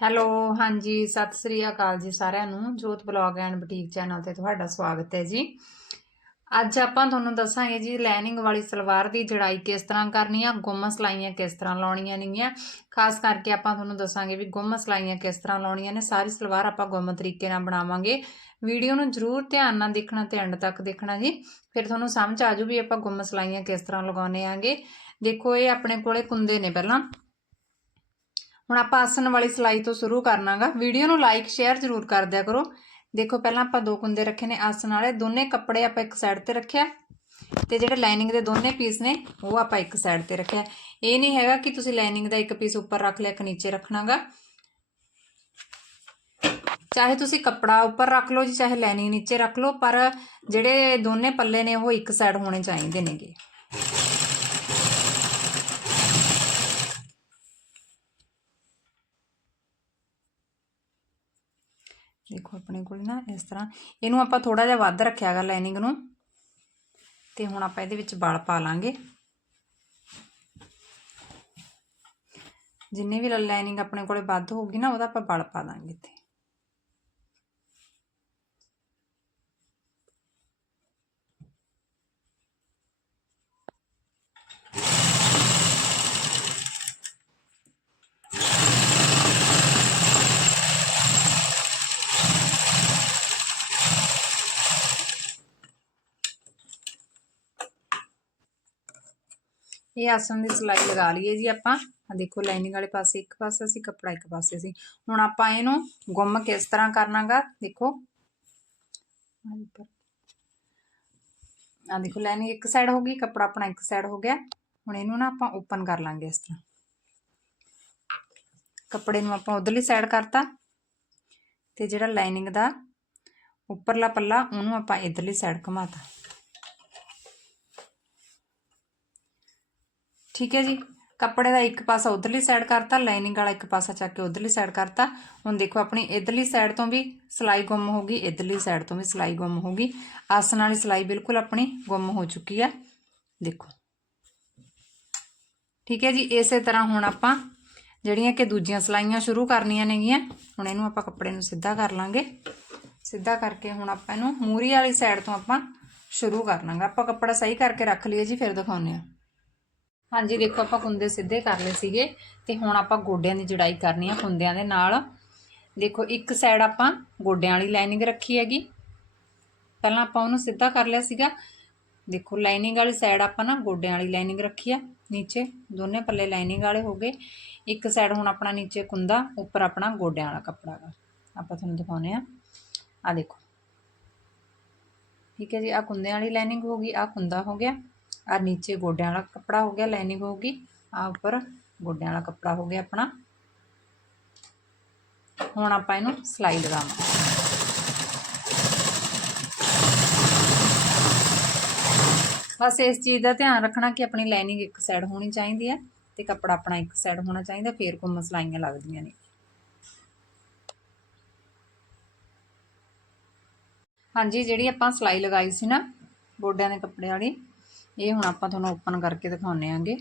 Hello, ਹਾਂਜੀ, ਸਤਿ ਸ੍ਰੀ ਅਕਾਲ ਜੀ ਸਾਰਿਆਂ ਨੂੰ। ਜੋਤ ਬਲੌਗ ਐਂਡ ਬੁਟੀਕ ਚੈਨਲ ਤੇ ਤੁਹਾਡਾ ਸਵਾਗਤ ਹੈ ਜੀ। ਅੱਜ ਆਪਾਂ ਤੁਹਾਨੂੰ ਦੱਸਾਂਗੇ ਜੀ, ਲਾਈਨਿੰਗ ਵਾਲੀ ਸਲਵਾਰ ਦੀ ਜੜਾਈ ਕਿਸ ਤਰ੍ਹਾਂ ਕਰਨੀ ਆ ਗੁੰਮ ਸਲਾਈਆਂ ਕਿਸ ਤਰ੍ਹਾਂ ਲਾਉਣੀਆਂ ਨੇਗੀਆਂ ਖਾਸ ਕਰਕੇ ਆਪਾਂ ਤੁਹਾਨੂੰ ਦੱਸਾਂਗੇ ਵੀ ਗੁੰਮ ਸਲਾਈਆਂ ਕਿਸ ਤਰ੍ਹਾਂ ਲਾਉਣੀਆਂ ਨੇ, ਸਾਰੀ ਸਲਵਾਰ ਆਪਾਂ ਗੁੰਮ ਤਰੀਕੇ ਨਾਲ ਬਣਾਵਾਂਗੇ। ਵੀਡੀਓ ਨੂੰ ਜਰੂਰ ਧਿਆਨ ਨਾਲ ਦੇਖਣਾ ਤੇ ਐਂਡ ਤੱਕ ਦੇਖਣਾ ਜੀ। ਫਿਰ ਤੁਹਾਨੂੰ ਸਮਝ ਆ ਜੂ ਵੀ ਆਪਾਂ ਗੁੰਮ ਸਲਾਈਆਂ ਕਿਸ ਤਰ੍ਹਾਂ ਲਗਾਉਣੇ ਆਂਗੇ। ਦੇਖੋ, ਇਹ ਆਪਣੇ ਕੋਲੇ ਕੁੰਦੇ ਨੇ ਪਹਿਲਾਂ। ਹੁਣ ਆਪਾਂ ਆਸਣ ਵਾਲੀ ਸਲਾਈ ਤੋਂ ਸ਼ੁਰੂ ਕਰਨਾਗਾ। ਵੀਡੀਓ ਨੂੰ ਲਾਈਕ ਸ਼ੇਅਰ ਜ਼ਰੂਰ ਕਰ ਦਿਆ ਕਰੋ। ਦੇਖੋ, ਪਹਿਲਾਂ ਆਪਾਂ ਦੋ ਕੁੰਦੇ ਰੱਖੇ ਨੇ ਆਸਣ ਵਾਲੇ। ਦੋਨੇ ਕੱਪੜੇ ਆਪਾਂ ਇੱਕ ਸਾਈਡ ਤੇ ਰੱਖਿਆ। ਤੇ ਜਿਹੜੇ ਲਾਈਨਿੰਗ ਦੇ ਦੋਨੇ ਪੀਸ ਨੇ, ਉਹ ਆਪਾਂ ਇੱਕ ਸਾਈਡ ਤੇ ਰੱਖਿਆ। ਇਹ ਨਹੀਂ ਹੈਗਾ ਕਿ ਤੁਸੀਂ ਲਾਈਨਿੰਗ ਦਾ ਇੱਕ ਪੀਸ ਉੱਪਰ ਰੱਖ ਲਿਆ, ਇੱਕ ਨੀਚੇ ਰੱਖਣਾਗਾ। ਚਾਹੇ ਤੁਸੀਂ ਕੱਪੜਾ ਉੱਪਰ ਰੱਖ ਲਓ ਜੀ, ਚਾਹੇ ਲਾਈਨਿੰਗ ਨੀਚੇ ਰੱਖ ਲਓ, ਪਰ ਜਿਹੜੇ ਦੋਨੇ ਪੱਲੇ ਨੇ, ਉਹ ਇੱਕ ਸਾਈਡ ਹੋਣੇ ਚਾਹੀਦੇ ਨੇਗੇ। ਦੇਖੋ ਆਪਣੇ ਕੋਲ ਨਾ ਇਸ ਤਰ੍ਹਾਂ, ਇਹਨੂੰ ਆਪਾਂ ਥੋੜਾ ਜਿਹਾ ਵੱਧ ਰੱਖਿਆਗਾ ਲਾਈਨਿੰਗ ਨੂੰ ਤੇ ਹੁਣ ਆਪਾਂ ਇਹਦੇ ਵਿੱਚ ਵਲ ਪਾ ਲਾਂਗੇ। ਜਿੰਨੇ ਵੀ ਲਾਈਨਿੰਗ ਆਪਣੇ ਕੋਲੇ ਵੱਧ ਹੋਊਗੀ ਨਾ, ਉਹਦਾ ਆਪਾਂ ਵਲ ਪਾ ਦਾਂਗੇ ਇੱਥੇ। ਇਹ ਆਸਣ ਦੀ ਸਿਲਾਈ ਲਗਾ ਲਈਏ ਜੀ ਆਪਾਂ। ਆ ਦੇਖੋ, ਲਾਈਨਿੰਗ ਵਾਲੇ ਪਾਸੇ ਇੱਕ ਪਾਸੇ ਸੀ, ਕੱਪੜਾ ਇੱਕ ਪਾਸੇ ਸੀ। ਹੁਣ ਆਪਾਂ ਇਹਨੂੰ ਗੁੰਮ ਕਿਸ ਤਰ੍ਹਾਂ ਕਰਨਾਗਾ? ਦੇਖੋ। ਆ ਦੇਖੋ, ਲਾਈਨਿੰਗ ਇੱਕ ਸਾਈਡ ਹੋ ਗਈ, ਕੱਪੜਾ ਆਪਣਾ ਇੱਕ ਸਾਈਡ ਹੋ ਗਿਆ। ਹੁਣ ਇਹਨੂੰ ਨਾ ਆਪਾਂ ਓਪਨ ਕਰ ਲਾਂਗੇ ਇਸ ਤਰ੍ਹਾਂ। ਕੱਪੜੇ ਨੂੰ ਆਪਾਂ ਉਧਰਲੀ ਸਾਈਡ ਕਰਤਾ। ਤੇ ਜਿਹੜਾ ਲਾਈਨਿੰਗ ਦਾ ਉੱਪਰਲਾ ਪੱਲਾ, ਉਹਨੂੰ ਆਪਾਂ ਇਧਰਲੀ ਸਾਈਡ ਘੁਮਾਤਾ। ਠੀਕ ਹੈ ਜੀ। ਕੱਪੜੇ ਦਾ ਇੱਕ ਪਾਸਾ ਉਧਰਲੀ ਸਾਈਡ ਕਰਤਾ ਲਾਈਨਿੰਗ ਵਾਲਾ ਇੱਕ ਪਾਸਾ ਚੱਕ ਕੇ ਉਧਰਲੀ ਸਾਈਡ ਕਰਤਾ। ਹੁਣ ਦੇਖੋ ਆਪਣੀ ਇਧਰਲੀ ਸਾਈਡ ਤੋਂ ਵੀ ਸਲਾਈ ਗੁੰਮ ਹੋ ਗਈ, ਇਧਰਲੀ ਸਾਈਡ ਤੋਂ ਵੀ ਸਲਾਈ ਗੁੰਮ ਹੋ ਗਈ। ਆਸਣ ਵਾਲੀ ਸਲਾਈ ਬਿਲਕੁਲ ਆਪਣੀ ਗੁੰਮ ਹੋ ਚੁੱਕੀ ਹੈ। ਦੇਖੋ। ਠੀਕ ਹੈ ਜੀ, ਇਸੇ ਤਰ੍ਹਾਂ ਹੁਣ ਆਪਾਂ ਜਿਹੜੀਆਂ ਕਿ ਦੂਜੀਆਂ ਸਲਾਈਆਂ ਸ਼ੁਰੂ ਕਰਨੀਆਂ ਨੇਗੀਆਂ, ਹੁਣ ਇਹਨੂੰ ਆਪਾਂ ਕੱਪੜੇ ਨੂੰ ਸਿੱਧਾ ਕਰ ਲਾਂਗੇ। ਸਿੱਧਾ ਕਰਕੇ ਹੁਣ ਆਪਾਂ ਇਹਨੂੰ ਮੂਰੀ ਵਾਲੀ ਸਾਈਡ ਤੋਂ ਆਪਾਂ ਸ਼ੁਰੂ ਕਰ ਕਰਨਾਗਾ ਆਪਾਂ ਕੱਪੜਾ ਸਹੀ ਕਰਕੇ ਰੱਖ ਲਈਏ ਜੀ, ਫਿਰ ਦਿਖਾਉਂਦੇ ਆ ਹਾਂਜੀ, ਦੇਖੋ, ਆਪਾਂ ਕੁੰਦੇ ਸਿੱਧੇ ਕਰ ਲਏ ਸੀਗੇ ਤੇ ਹੁਣ ਆਪਾਂ ਗੋਡਿਆਂ ਦੀ ਜੜਾਈ ਕਰਨੀ ਆ ਕੁੰਦਿਆਂ ਦੇ ਨਾਲ। ਦੇਖੋ, ਇੱਕ ਸਾਈਡ ਆਪਾਂ ਗੋਡਿਆਂ ਵਾਲੀ ਲਾਈਨਿੰਗ ਰੱਖੀ ਹੈਗੀ। ਪਹਿਲਾਂ ਆਪਾਂ ਉਹਨੂੰ ਸਿੱਧਾ ਕਰ ਲਿਆ ਸੀਗਾ। ਦੇਖੋ ਲਾਈਨਿੰਗ ਵਾਲੀ ਸਾਈਡ ਆਪਾਂ ਨਾ ਗੋਡਿਆਂ ਵਾਲੀ ਲਾਈਨਿੰਗ ਰੱਖੀ ਆ, ਨੀਚੇ। ਦੋਨੇ ਪੱਲੇ ਲਾਈਨਿੰਗ ਵਾਲੇ ਹੋ ਗਏ। ਇੱਕ ਸਾਈਡ ਹੁਣ ਆਪਣਾ ਨੀਚੇ ਕੁੰਦਾ, ਉੱਪਰ ਆਪਣਾ ਗੋਡਿਆਂ ਵਾਲਾ ਕੱਪੜਾ ਗਾ। ਆਪਾਂ ਤੁਹਾਨੂੰ ਦਿਖਾਉਨੇ ਆ ਆ ਦੇਖੋ। ਠੀਕ ਹੈ ਜੀ ਆ ਕੁੰਦਿਆਂ ਵਾਲੀ ਲਾਈਨਿੰਗ ਹੋ ਗਈ ਆ ਕੁੰਦਾ ਹੋ ਗਿਆ। ਆ ਨੀਚੇ ਗੋਡਿਆਂ ਵਾਲਾ ਕੱਪੜਾ ਹੋ ਗਿਆ ਲਾਈਨਿੰਗ ਹੋਊਗੀ ਆ ਉੱਪਰ ਗੋਡਿਆਂ ਵਾਲਾ ਕੱਪੜਾ ਹੋ ਗਿਆ ਆਪਣਾ ਹੁਣ ਆਪਾਂ ਇਹਨੂੰ ਸਲਾਈ ਲਗਾਵਾਂਗੇ ਬਸ ਇਸ ਚੀਜ਼ ਦਾ ਧਿਆਨ ਰੱਖਣਾ ਕਿ ਆਪਣੀ ਲਾਈਨਿੰਗ ਇੱਕ ਸਾਈਡ ਹੋਣੀ ਚਾਹੀਦੀ ਹੈ ਤੇ ਕੱਪੜਾ ਆਪਣਾ ਇੱਕ ਸਾਈਡ ਹੋਣਾ ਚਾਹੀਦਾ ਫੇਰ ਕੁੰਮ ਸਲਾਈਆਂ ਲੱਗਦੀਆਂ ਨੇ ਹਾਂਜੀ ਜਿਹੜੀ ਆਪਾਂ ਸਲਾਈ ਲਗਾਈ ਸੀ ਨਾ ਗੋਡਿਆਂ ਦੇ ਕੱਪੜੇ ਵਾਲੀ ਇਹ ਹੁਣ ਆਪਾਂ ਤੁਹਾਨੂੰ ਓਪਨ ਕਰਕੇ ਦਿਖਾਉਨੇ ਆਂਗੇ।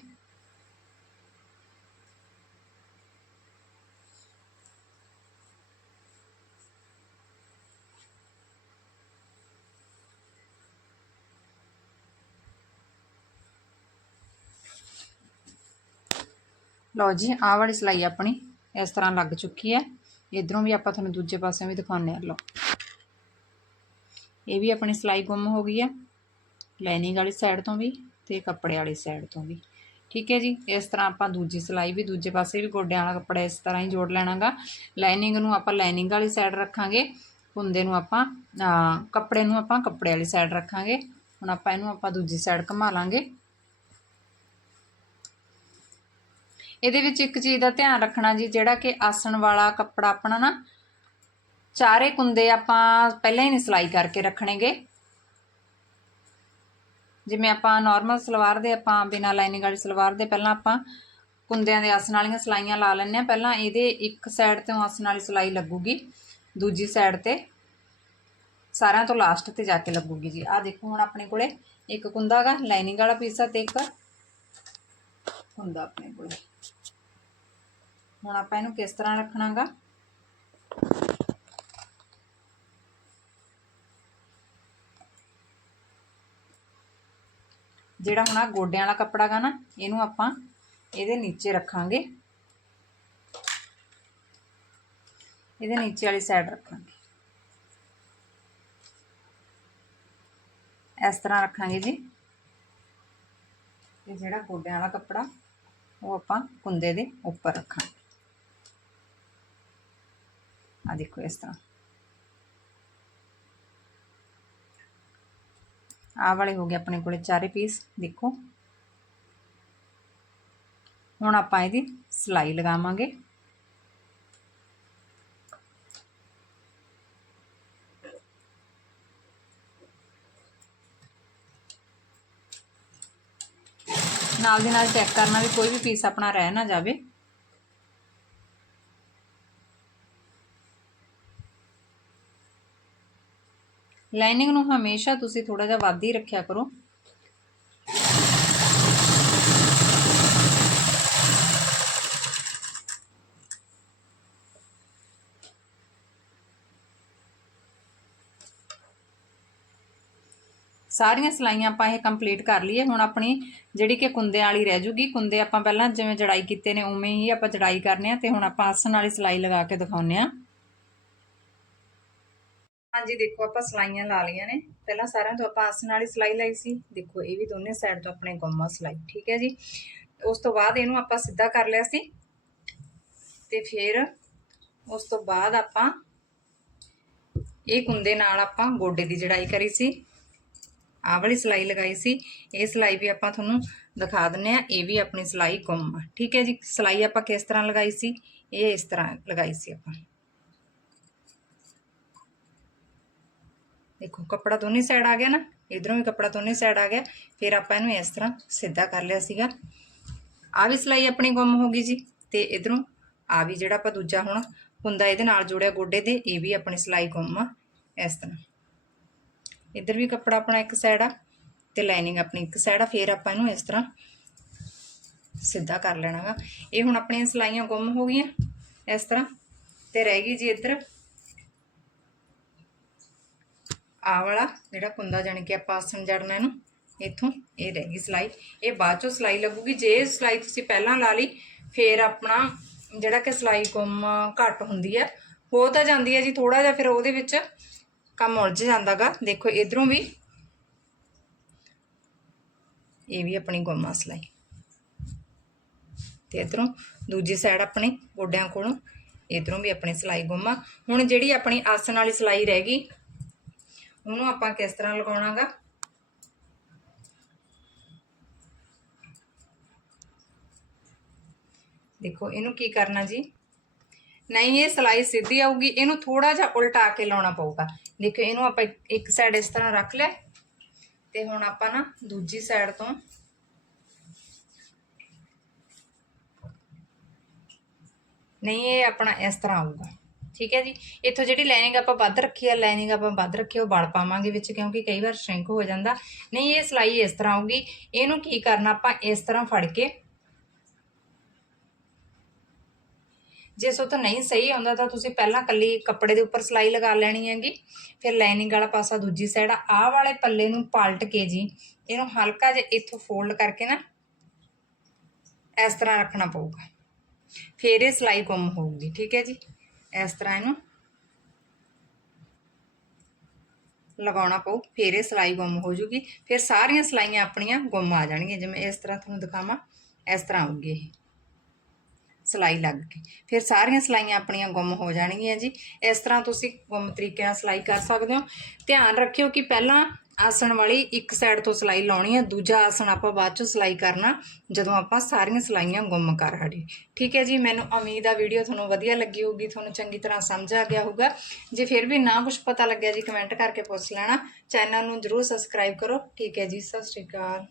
ਲਓ ਜੀ, ਆਹ ਵਾਲੀ ਸਲਾਈ ਆਪਣੀ ਇਸ ਤਰ੍ਹਾਂ ਲੱਗ ਚੁੱਕੀ ਹੈ। ਇਧਰੋਂ ਵੀ ਆਪਾਂ ਤੁਹਾਨੂੰ ਦੂਜੇ ਪਾਸੇ ਵੀ ਦਿਖਾਉਨੇ ਆ ਲਓ। ਇਹ ਵੀ ਆਪਣੀ ਸਲਾਈ ਗੁੰਮ ਹੋ ਗਈ ਹੈ। ਲਾਈਨਿੰਗ ਵਾਲੀ ਸਾਈਡ ਤੋਂ ਵੀ ਤੇ ਕੱਪੜੇ ਵਾਲੀ ਸਾਈਡ ਤੋਂ ਵੀ। ਠੀਕ ਹੈ ਜੀ? ਇਸ ਤਰ੍ਹਾਂ ਆਪਾਂ ਦੂਜੀ ਸਲਾਈ ਵੀ ਦੂਜੇ ਪਾਸੇ ਵੀ ਗੋਡਿਆਂ ਵਾਲਾ ਕੱਪੜਾ ਇਸ ਤਰ੍ਹਾਂ ਹੀ ਜੋੜ ਲੈਣਾਗਾ। ਲਾਈਨਿੰਗ ਨੂੰ ਆਪਾਂ ਲਾਈਨਿੰਗ ਵਾਲੀ ਸਾਈਡ ਰੱਖਾਂਗੇ। ਕੁੰਦੇ ਨੂੰ ਆਪਾਂ ਕੱਪੜੇ ਨੂੰ ਆਪਾਂ ਕੱਪੜੇ ਵਾਲੀ ਸਾਈਡ ਰੱਖਾਂਗੇ। ਹੁਣ ਆਪਾਂ ਇਹਨੂੰ ਆਪਾਂ ਦੂਜੀ ਸਾਈਡ ਘੁਮਾ ਲਾਂਗੇ। ਇਹਦੇ ਵਿੱਚ ਇੱਕ ਚੀਜ਼ ਦਾ ਧਿਆਨ ਰੱਖਣਾ ਜੀ, ਜਿਹੜਾ ਕਿ ਆਸਣ ਵਾਲਾ ਕੱਪੜਾ ਆਪਣਾ ਨਾ, ਚਾਰੇ ਕੁੰਦੇ ਆਪਾਂ ਪਹਿਲਾਂ ਹੀ ਨਹੀਂ ਸਿਲਾਈ ਕਰਕੇ ਰੱਖਣੇਗੇ। ਜਿਵੇਂ ਆਪਾਂ ਨਾਰਮਲ ਸਲਵਾਰ ਦੇ ਆਪਾਂ ਬਿਨਾ ਲਾਈਨਿੰਗ ਵਾਲੀ ਸਲਵਾਰ ਦੇ ਪਹਿਲਾਂ ਆਪਾਂ ਕੁੰਦਿਆਂ ਦੇ ਆਸਣ ਵਾਲੀਆਂ ਸਲਾਈਆਂ ਲਾ ਲੈਂਦੇ ਆ ਪਹਿਲਾਂ ਇਹਦੇ ਇੱਕ ਸਾਈਡ ਤੋਂ ਆਸਣ ਵਾਲੀ ਸਲਾਈ ਲੱਗੂਗੀ, ਦੂਜੀ ਸਾਈਡ ਤੇ ਸਾਰਿਆਂ ਤੋਂ ਲਾਸਟ ਤੇ ਜਾ ਕੇ ਲੱਗੂਗੀ ਜੀ। ਆਹ ਦੇਖੋ ਹੁਣ ਆਪਣੇ ਕੋਲੇ ਇੱਕ ਕੁੰਦਾ ਹੈਗਾ ਲਾਈਨਿੰਗ ਵਾਲਾ ਪੀਸ ਆ ਤੇ ਇੱਕ ਹੁੰਦਾ ਆਪਣੇ ਕੋਲੇ। ਹੁਣ ਆਪਾਂ ਇਹਨੂੰ ਕਿਸ ਤਰ੍ਹਾਂ ਰੱਖਣਾਗਾ? ਜਿਹੜਾ ਹੁਣ ਆ ਗੋਡਿਆਂ ਵਾਲਾ ਕੱਪੜਾ ਗਾ ਨਾ, ਇਹਨੂੰ ਆਪਾਂ ਇਹਦੇ ਨੀਚੇ ਰੱਖਾਂਗੇ। ਇਹਦੇ ਨੀਚੇ ਵਾਲੀ ਸਾਈਡ ਰੱਖਾਂਗੇ। ਇਸ ਤਰ੍ਹਾਂ ਰੱਖਾਂਗੇ ਜੀ। ਤੇ ਜਿਹੜਾ ਗੋਡਿਆਂ ਵਾਲਾ ਕੱਪੜਾ, ਉਹ ਆਪਾਂ ਕੁੰਦੇ ਦੇ ਉੱਪਰ ਰੱਖਾਂਗੇ। ਆ ਦੇਖੋ ਇਸ ਤਰ੍ਹਾਂ। ਆਹ ਵਾਲੇ ਹੋ ਗਏ ਆਪਣੇ ਕੋਲੇ ਚਾਰੇ ਪੀਸ ਦੇਖੋ। ਹੁਣ ਆਪਾਂ ਇਹਦੀ ਸਲਾਈ ਲਗਾਵਾਂਗੇ। ਨਾਲ ਦੀ ਨਾਲ ਚੈੱਕ ਕਰਨਾ ਵੀ ਕੋਈ ਵੀ ਪੀਸ ਆਪਣਾ ਰਹਿ ਨਾ ਜਾਵੇ। ਲਾਈਨਿੰਗ ਨੂੰ ਹਮੇਸ਼ਾ ਤੁਸੀਂ ਥੋੜਾ ਜਿਹਾ ਵੱਧ ਹੀ ਰੱਖਿਆ ਕਰੋ। ਸਾਰੀਆਂ ਸਲਾਈਆਂ ਆਪਾਂ ਇਹ ਕੰਪਲੀਟ ਕਰ ਲਈਏ। ਹੁਣ ਆਪਣੀ ਜਿਹੜੀ ਕਿ ਕੁੰਦੇ ਵਾਲੀ ਰਹਿ ਜੂਗੀ, ਕੁੰਦੇ ਆਪਾਂ ਪਹਿਲਾਂ ਜਿਵੇਂ ਜੜਾਈ ਕੀਤੇ ਨੇ, ਉਵੇਂ ਹੀ ਆਪਾਂ ਜੜਾਈ ਕਰਨੇ ਆ ਤੇ ਹੁਣ ਆਪਾਂ ਆਸਣ ਵਾਲੀ ਸਲਾਈ ਲਗਾ ਕੇ ਦਿਖਾਉਂਦੇ ਆ। ਹਾਂਜੀ, ਦੇਖੋ, ਆਪਾਂ ਸਲਾਈਆਂ ਲਾ ਲਈਆਂ ਨੇ। ਪਹਿਲਾਂ ਸਾਰਿਆਂ ਤੋਂ ਆਪਾਂ ਆਸਣ ਵਾਲੀ ਸਲਾਈ ਲਾਈ ਸੀ। ਦੇਖੋ, ਇਹ ਵੀ ਦੋਨੇ ਸਾਈਡ ਤੋਂ ਆਪਣੇ ਗੁੰਮਾ ਸਲਾਈ, ਠੀਕ ਹੈ ਜੀ? ਉਸ ਤੋਂ ਬਾਅਦ ਇਹਨੂੰ ਆਪਾਂ ਸਿੱਧਾ ਕਰ ਲਿਆ ਸੀ। ਤੇ ਫਿਰ ਉਸ ਤੋਂ ਬਾਅਦ ਆਪਾਂ ਇਹ ਕੁੰਦੇ ਨਾਲ ਆਪਾਂ ਗੋਡੇ ਦੀ ਜੜਾਈ ਕਰੀ ਸੀ। ਆਹ ਵਾਲੀ ਸਲਾਈ ਲਗਾਈ ਸੀ। ਇਹ ਸਲਾਈ ਵੀ ਆਪਾਂ ਤੁਹਾਨੂੰ ਦਿਖਾ ਦਿੰਨੇ ਆ ਇਹ ਵੀ ਆਪਣੀ ਸਲਾਈ ਗੁੰਮ ਆ ਠੀਕ ਹੈ ਜੀ? ਸਲਾਈ ਆਪਾਂ ਕਿਸ ਤਰ੍ਹਾਂ ਲਗਾਈ ਸੀ? ਇਹ ਇਸ ਤਰ੍ਹਾਂ ਲਗਾਈ ਸੀ ਆਪਾਂ। ਦੇਖੋ, ਕੱਪੜਾ ਦੋਨੇ ਸਾਈਡ ਆ ਗਿਆ ਨਾ, ਇਧਰੋਂ ਵੀ ਕੱਪੜਾ ਦੋਨੇ ਸਾਈਡ ਆ ਗਿਆ, ਫਿਰ ਆਪਾਂ ਇਹਨੂੰ ਇਸ ਤਰ੍ਹਾਂ ਸਿੱਧਾ ਕਰ ਲਿਆ ਸੀਗਾ। ਆ ਵੀ ਸਲਾਈ ਆਪਣੀ ਗੁੰਮ ਹੋ ਗਈ ਜੀ, ਤੇ ਇਧਰੋਂ ਆ ਵੀ ਜਿਹੜਾ ਆਪਾਂ ਦੂਜਾ ਹੁਣ ਹੁੰਦਾ, ਇਹਦੇ ਨਾਲ ਜੋੜਿਆ ਗੋਡੇ ਦੇ, ਇਹ ਵੀ ਆਪਣੀ ਸਲਾਈ ਗੁੰਮ ਆ, ਇਸ ਤਰ੍ਹਾਂ। ਇੱਧਰ ਵੀ ਕੱਪੜਾ ਆਪਣਾ ਇੱਕ ਸਾਈਡ ਆ, ਤੇ ਲਾਈਨਿੰਗ ਆਪਣੀ ਇੱਕ ਸਾਈਡ ਆ, ਫਿਰ ਆਪਾਂ ਇਹਨੂੰ ਇਸ ਤਰ੍ਹਾਂ ਸਿੱਧਾ ਕਰ ਲੈਣਾਗਾ ਇਹ ਹੁਣ ਆਪਣੀਆਂ ਸਲਾਈਆਂ ਗੁੰਮ ਹੋ ਗਈਆਂ, ਇਸ ਤਰ੍ਹਾਂ। ਤੇ ਰਹਿ ਗਈ ਜੀ ਇੱਧਰ। ਆਹ ਵਾਲਾ, ਜਿਹੜਾ ਕੁੰਦਾ ਜਾਣੀ ਕਿ ਆਪਾਂ ਆਸਣ ਜੜਨਾ ਇਹਨੂੰ, ਇੱਥੋਂ, ਇਹ ਰਹਿ ਗਈ ਸਲਾਈ। ਇਹ ਬਾਅਦ ਚੋਂ ਸਲਾਈ ਲੱਗੂਗੀ। ਜੇ ਸਲਾਈ ਤੁਸੀਂ ਪਹਿਲਾਂ ਲਾ ਲਈ, ਫਿਰ ਆਪਣਾ ਜਿਹੜਾ ਕਿ ਸਲਾਈ ਗੁੰਮ ਘੱਟ ਹੁੰਦੀ ਹੈ ਹੋ ਤਾਂ ਜਾਂਦੀ ਹੈ ਜੀ ਥੋੜਾ ਜਿਹਾ, ਫਿਰ ਉਹਦੇ ਵਿੱਚ ਕੰਮ ਉਲਝ ਜਾਂਦਾਗਾ। ਦੇਖੋ, ਇਧਰੋਂ ਵੀ ਇਹ ਵੀ ਆਪਣੀ ਗੁੰਮਾ ਸਲਾਈ। ਤੇ ਇਧਰੋਂ ਦੂਜੀ ਸਾਈਡ ਆਪਣੀ ਗੋਡਿਆਂ ਕੋਲੋਂ, ਇਧਰੋਂ ਵੀ ਆਪਣੀ ਸਲਾਈ ਗੁੰਮਾ ਹੁਣ ਜਿਹੜੀ ਆਪਣੀ ਆਸਣ ਵਾਲੀ ਸਲਾਈ ਰਹਿ ਗਈ ਉਹਨੂੰ ਆਪਾਂ ਕਿਸ ਤਰ੍ਹਾਂ ਲਗਾਉਣਾਗਾ? ਦੇਖੋ, ਇਹਨੂੰ ਕੀ ਕਰਨਾ ਜੀ? ਨਹੀਂ, ਇਹ ਸਲਾਈ ਸਿੱਧੀ ਆਊਗੀ, ਇਹਨੂੰ ਥੋੜਾ ਜਿਹਾ ਉਲਟਾ ਕੇ ਲਾਉਣਾ ਪਊਗਾ। ਦੇਖੋ ਇਹਨੂੰ ਆਪਾਂ ਇੱਕ ਸਾਈਡ ਇਸ ਤਰ੍ਹਾਂ ਰੱਖ ਲਿਆ। ਤੇ ਹੁਣ ਆਪਾਂ ਨਾ ਦੂਜੀ ਸਾਈਡ ਤੋਂ ਨਹੀਂ, ਇਹ ਆਪਣਾ ਇਸ ਤਰ੍ਹਾਂ ਆਊਗਾ। ਠੀਕ ਹੈ ਜੀ? ਇੱਥੋਂ ਜਿਹੜੀ ਲਾਈਨਿੰਗ ਆਪਾਂ ਵੱਧ ਰੱਖੀ ਹੈ ਲਾਈਨਿੰਗ ਆਪਾਂ ਵੱਧ ਰੱਖੀ ਉਹ ਬਲ ਪਾਵਾਂਗੇ ਵਿੱਚ ਕਿਉਂਕਿ ਕਈ ਵਾਰ ਸ਼ਰਿੰਕ ਹੋ ਜਾਂਦਾ। ਨਹੀਂ, ਇਹ ਸਲਾਈ ਇਸ ਤਰ੍ਹਾਂ ਆਊਗੀ। ਇਹਨੂੰ ਕੀ ਕਰਨਾ ਆਪਾਂ? ਇਸ ਤਰ੍ਹਾਂ ਫੜ ਕੇ ਜੇ ਸੋ ਤਾਂ ਨਹੀਂ ਸਹੀ ਆਉਂਦਾ ਤਾਂ ਤੁਸੀਂ ਪਹਿਲਾਂ ਕੱਲੀ ਕੱਪੜੇ ਦੇ ਉੱਪਰ ਸਲਾਈ ਲਗਾ ਲੈਣੀ ਹੈਗੀ। ਫਿਰ ਲਾਈਨਿੰਗ ਵਾਲਾ ਪਾਸਾ ਦੂਜੀ ਸਾਈਡ ਆਹ ਵਾਲੇ ਪੱਲੇ ਨੂੰ ਪਲਟ ਕੇ ਜੀ, ਇਹਨੂੰ ਹਲਕਾ ਜਿਹਾ ਇੱਥੋਂ ਫੋਲਡ ਕਰਕੇ ਨਾ ਇਸ ਤਰ੍ਹਾਂ ਰੱਖਣਾ ਪਊਗਾ। ਫਿਰ ਇਹ ਸਲਾਈ ਗੁੰਮ ਹੋਊਗੀ, ਠੀਕ ਹੈ ਜੀ? ਇਸ ਤਰ੍ਹਾਂ ਇਹਨੂੰ ਲਗਾਉਣਾ ਪਊ, ਫਿਰ ਇਹ ਸਲਾਈ ਗੁੰਮ ਹੋ ਜੂਗੀ। ਫਿਰ ਸਾਰੀਆਂ ਸਲਾਈਆਂ ਆਪਣੀਆਂ ਗੁੰਮ ਆ ਜਾਣਗੀਆਂ, ਜਿਵੇਂ ਇਸ ਤਰ੍ਹਾਂ ਤੁਹਾਨੂੰ ਦਿਖਾਵਾਂ, ਇਸ ਤਰ੍ਹਾਂ ਆਊਗੀ ਇਹ ਸਲਾਈ ਲੱਗ ਕੇ। ਫਿਰ ਸਾਰੀਆਂ ਸਲਾਈਆਂ ਆਪਣੀਆਂ ਗੁੰਮ ਹੋ ਜਾਣਗੀਆਂ ਜੀ। ਇਸ ਤਰ੍ਹਾਂ ਤੁਸੀਂ ਗੁੰਮ ਤਰੀਕੇ ਨਾਲ ਸਲਾਈ ਕਰ ਸਕਦੇ ਹੋ। ਧਿਆਨ ਰੱਖਿਓ ਕਿ ਪਹਿਲਾਂ ਆਸਣ ਵਾਲੀ ਇੱਕ ਸਾਈਡ ਤੋਂ ਸਲਾਈ ਲਾਉਣੀ ਹੈ, ਦੂਜਾ ਆਸਣ ਆਪਾਂ ਬਾਅਦ ਚੋਂ ਸਲਾਈ ਕਰਨਾ, ਜਦੋਂ ਆਪਾਂ ਸਾਰੀਆਂ ਸਲਾਈਆਂ ਗੁੰਮ ਕਰ ਹਟੀ ਠੀਕ ਹੈ ਜੀ, ਮੈਨੂੰ ਉਮੀਦ ਆ ਵੀਡੀਓ ਤੁਹਾਨੂੰ ਵਧੀਆ ਲੱਗੀ ਹੋਊਗੀ, ਤੁਹਾਨੂੰ ਚੰਗੀ ਤਰ੍ਹਾਂ ਸਮਝ ਆ ਗਿਆ ਹੋਊਗਾ। ਜੇ ਫਿਰ ਵੀ ਨਾ ਕੁਝ ਪਤਾ ਲੱਗਿਆ ਜੀ ਕਮੈਂਟ ਕਰਕੇ ਪੁੱਛ ਲੈਣਾ। ਚੈਨਲ ਨੂੰ ਜਰੂਰ ਸਬਸਕ੍ਰਾਈਬ ਕਰੋ। ਠੀਕ ਹੈ ਜੀ, ਸਤਿ ਸ਼੍ਰੀ ਅਕਾਲ।